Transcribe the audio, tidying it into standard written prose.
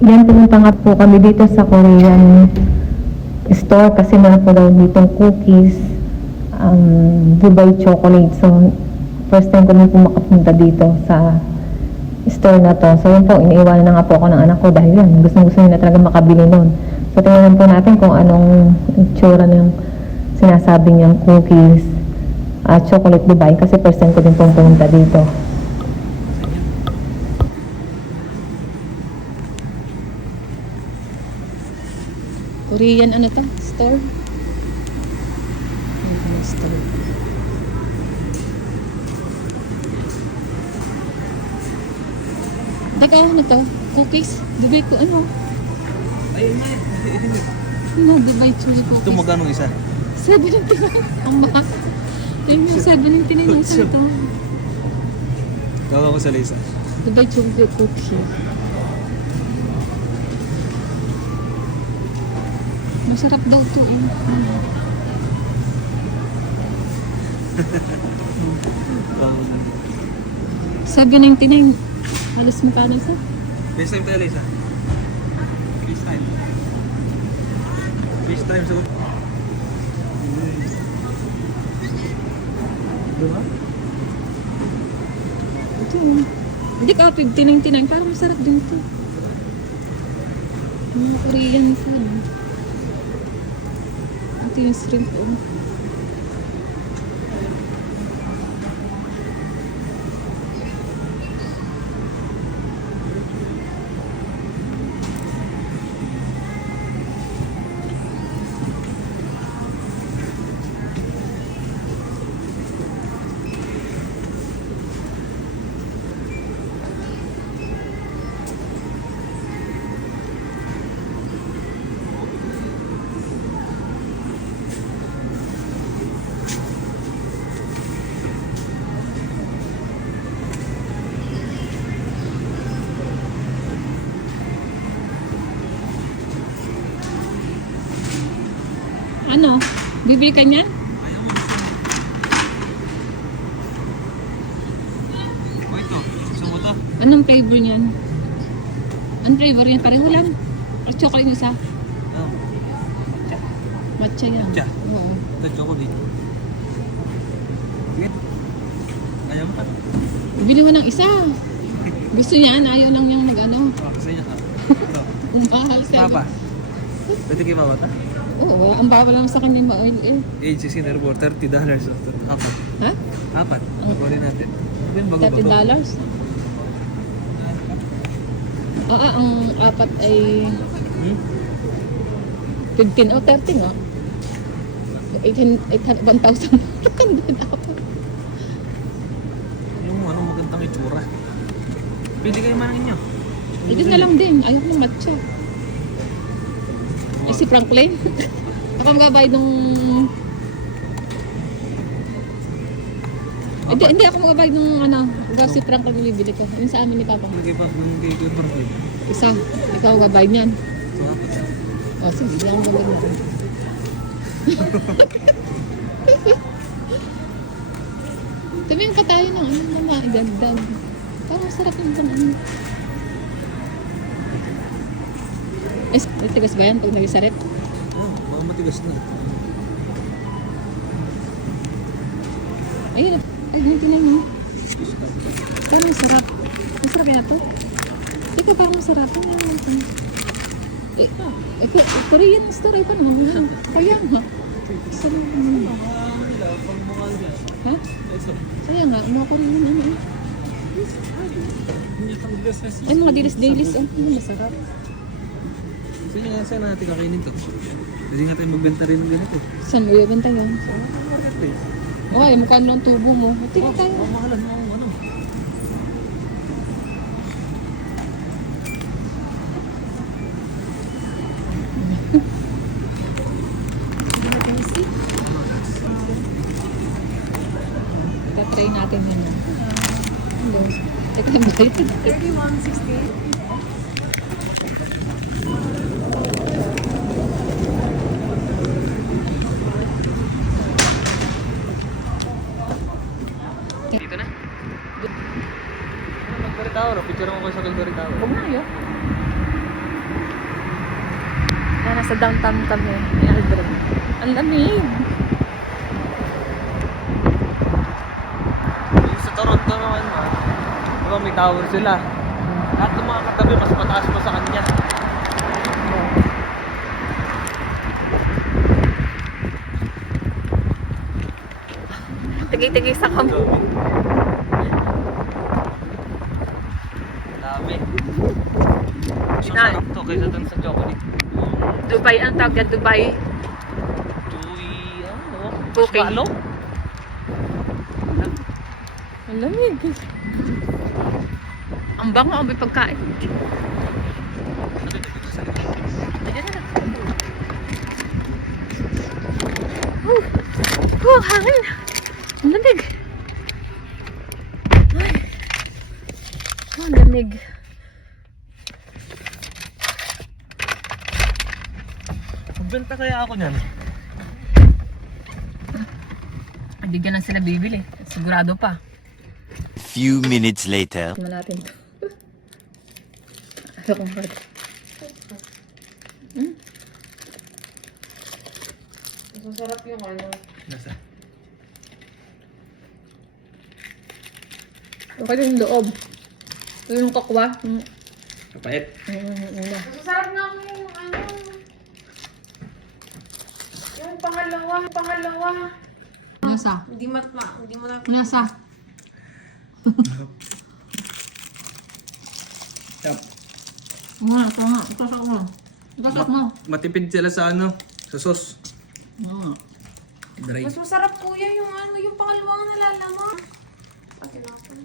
Yan, pumunta nga po kami dito sa Korean store kasi meron po daw ditong cookies, Dubai chocolate. So, first time ko na po makapunta dito sa store na to. So, yun po, iniiwanan na nga po ako ng anak ko dahil yan, gusto niya na talaga makabili nun. So, tingnan po natin kung anong itsura ng sinasabi niyang cookies, chocolate Dubai kasi first time ko din pong pumunta dito. Korean ano to? Store? Store. Teka, ano to? Cookies? Dubai ko ano? Ayun na Ano, Dubai chili cookies? Ito magkano isa? 7.99. Ang mahal. Tingnan mo, 7.99 yung isa ito. Tawa ko sa Lisa. Dubai chocolate cookie. Masarap daw to eh. 7.99. Halos magkano isa? First time tayo Lisa. First time. First time so. Diba? Ito eh. Hindi ka 50.99. Parang masarap din to. Mga Korean isa. Ito yung shrimp oh. Ano? Bibili ka niyan? Oh ito, gusto mo to? Anong flavor niyan? Anong flavor niyan? Pareho lang. O chocolate yung isa? Oh. Matcha yan. Matcha? Oo. Ito, chocolate. Sige. Ayaw mo ka? Bibili mo ng isa. Gusto niyan, ayaw lang niyang mag-ano. Kasi niya ka. Ito. Umahal sa... Papa. Pwede kayo mawata? Oo, ang bawal lang sa kanya ma-oil eh. Age is in for $30. Apat. Ha? Apat. Pagkurin natin. Ito yung bago-bago. $30? Oo, ang apat ay 15 o 30 nga. 1,000. Yung ano magandang itsura. Pwede kayo manangin nyo. Ito na lang din. Ayaw ng matcha. Eh, si Franklin. Ako magbabayad ng... Hindi ako magbabayad ng ano. Kasi si Franklin bibili ko. Yun sa amin ni Papa. Lagay pa ng kay Barfield. Isa. Ikaw magbabayad niyan. So, apat. O sige, hindi ako magbabayad niyan. Sabihin ka tayo ng ano na maidagdag. Parang masarap yung bang ano. Tigas ba yan pag nag-isarip? Oh, baka matigas na. Ayun, ay, ganyan tinan mo. Parang masarap. Masarap kaya to? Ikaw parang masarap. Ano naman ito? Korean store ay paano? Kaya nga. Saan mo? Ha? Kaya nga, mga Korean ano eh. Ay, mga dilis-dilis. Ano masarap? Sige nga, saan natin kakainin to? Pwede nga tayo magbenta rin ng ganito. Saan mo ibenta yan? So, marketplace. Oh, ay, mukha lang ang tubo mo. Tingnan tayo. Oh, mahalan mo ano. Try natin yun. Hello. Ito lang ba ito? 31.60. Dito na? Magdari tao, no? Picture mo ko sa Magdari tao. Huwag na yun. Nasa downtown kami ni Aldrin. Ang lamig. Yung sa Toronto naman, diba may tower sila. Lahat ng mga katabi, mas mataas pa sa kanya. Tigi-tigi sa kampo. Dami. Mas Inay. masarap to kaysa dun sa chocolate. Dubai ang tawag yan, Dubai. Chewy, ano? Cooking. Marshmallow? Ang lamig. Ang bango ang may pagkain. Ayan na. Hangin. Ang lamig. Ay. Ang lamig. Magbenta kaya ako niyan. Hindi ka na sila bibili. Sigurado pa. Few minutes later. Tignan natin to. Ayaw kong hard. Masarap yung ano. Nasa? Okay din yung loob. Ito yung kakwa. Kapait. Masarap nga yung ano. Yung pangalawa. Nasa? Hindi mo na. Nasa? Yep. Ito nga. Itasak mo. Itasak mo. Matipid sila sa ano? Sa sauce. Dry. Mas masarap kuya yung ano, yung pangalawang nalalaman. Pati na ako.